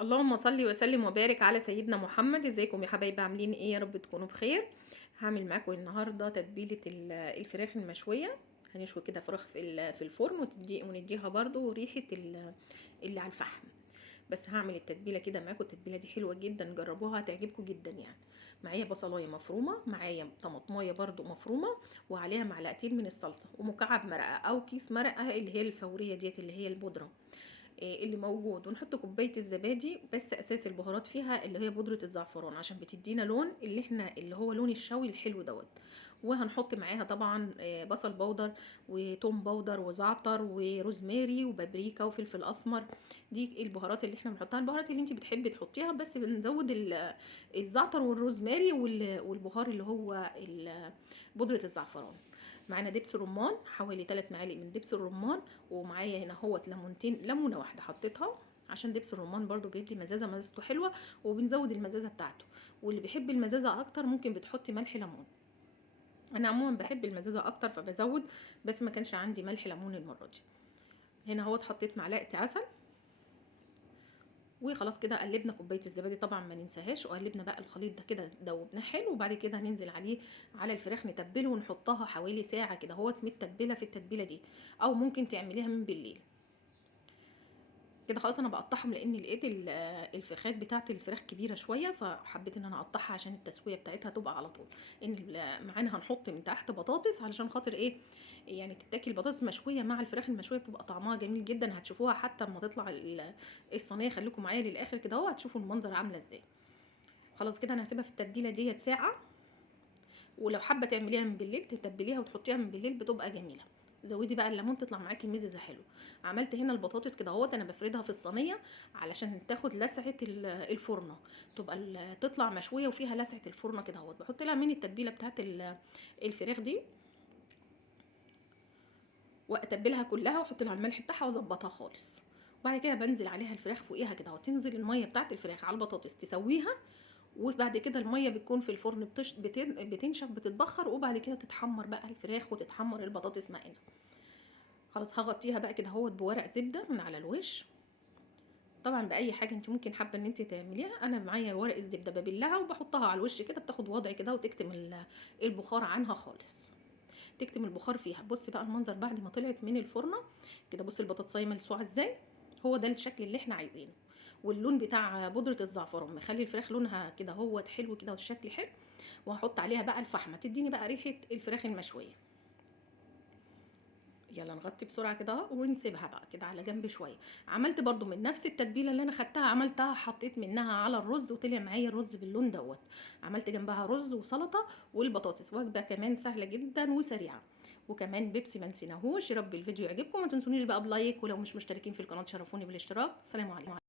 اللهم صل وسلم وبارك على سيدنا محمد. ازيكم يا حبايبي؟ عاملين ايه؟ يا رب تكونوا بخير. هعمل معاكم النهارده تتبيله الفراخ المشويه. هنشوي كده فراخ في الفرن ونديها برضو ريحه اللي على الفحم. بس هعمل التتبيله كده معاكم. التتبيله دي حلوه جدا، جربوها هتعجبكم جدا يعني. معايا بصلايه مفرومه، معايا طماطمايه برضو مفرومه، وعليها معلقتين من الصلصه، ومكعب مرقه او كيس مرقه اللي هي الفوريه ديت اللي هي البودره اللي موجود، ونحط كوبايه الزبادي. بس اساس البهارات فيها اللي هي بودره الزعفران عشان بتدينا لون اللي هو لون الشوي الحلو دوت. وهنحط معاها طبعا بصل بودر وتوم بودر وزعتر وروزماري وبابريكا وفلفل اسمر. دي البهارات اللي احنا بنحطها، البهارات اللي انت بتحبي تحطيها، بس بنزود الزعتر والروزماري والبهار اللي هو بودره الزعفران. معانا دبس رمان، حوالي 3 معالق من دبس الرمان. ومعايا هنا هوت ليمونه واحده حطيتها عشان دبس الرمان برضو بيدي مزازته حلوه، وبنزود المزازه بتاعته. واللي بيحب المزازه اكتر ممكن بتحطي ملح ليمون. انا عموما بحب المزازه اكتر فبزود، بس ما كانش عندي ملح ليمون المره دي. هنا هوت حطيت معلقه عسل. وخلاص كده قلبنا كوبايه الزبادي طبعا ما ننساهاش، وقلبنا بقى الخليط ده كده دوبناه حلو. وبعد كده هننزل عليه على الفراخ نتبله ونحطها حوالي ساعه كده هوت متبله في التتبيله دي، او ممكن تعمليها من بالليل. كده خلاص انا بقطعهم لان لقيت الفخاد بتاعت الفراخ كبيره شويه، فحبيت ان انا اقطعها عشان التسويه بتاعتها تبقى على طول. ان معانا هنحط من تحت بطاطس علشان خاطر ايه؟ يعني تتاكل بطاطس مشويه مع الفراخ المشويه بتبقى طعمها جميل جدا. هتشوفوها حتى اما تطلع الصينيه. خليكم معايا للاخر كده اهو، هتشوفوا المنظر عامله ازاي. خلاص كده انا هسيبها في التتبيله ديت ساعه. ولو حابه تعمليها من بالليل تتبليها وتحطيها من بالليل بتبقى جميله. زودي بقى الليمون تطلع معاكي مززه حلو. عملت هنا البطاطس كده اهوت، انا بفردها في الصينيه علشان تاخد لسعه الفرنه، تبقى تطلع مشويه وفيها لسعه الفرنه كده اهوت. بحط لها من التتبيله بتاعت الفراخ دي، واتبلها كلها واحط لها الملح بتاعها واظبطها خالص. وبعد كده بنزل عليها الفراخ فوقيها كده اهوت، تنزل الميه بتاعت الفراخ على البطاطس تسويها. وبعد كده الميه بتكون في الفرن بتنشف بتتبخر، وبعد كده تتحمر بقى الفراخ وتتحمر البطاطس معانا. خلاص هغطيها بقى كده اهوت بورق زبده من على الوش. طبعا باي حاجه انت ممكن حابه ان انت تعمليها. انا معايا ورق الزبده ببلها وبحطها على الوش كده، بتاخد وضع كده وتكتم البخار عنها خالص. تكتم البخار فيها. بصي بقى المنظر بعد ما طلعت من الفرنه كده. بصي البطاطسايه ملسوعه ازاي. هو ده الشكل اللي احنا عايزينه. واللون بتاع بودره الزعفران مخلي الفراخ لونها كده هو حلو كده والشكل حلو. وهحط عليها بقى الفحمه تديني بقى ريحه الفراخ المشويه. يلا نغطي بسرعه كده ونسيبها بقى كده على جنب شويه. عملت برضو من نفس التتبيله اللي انا خدتها عملتها، حطيت منها على الرز وطلع معايا الرز باللون دوت. عملت جنبها رز وسلطه والبطاطس. وجبه كمان سهله جدا وسريعه. وكمان بيبسي ما نسيناهوش. يا رب الفيديو يعجبكم، ما تنسونيش بقى بلايك، ولو مش مشتركين في القناه تشرفوني بالاشتراك. سلام عليكم.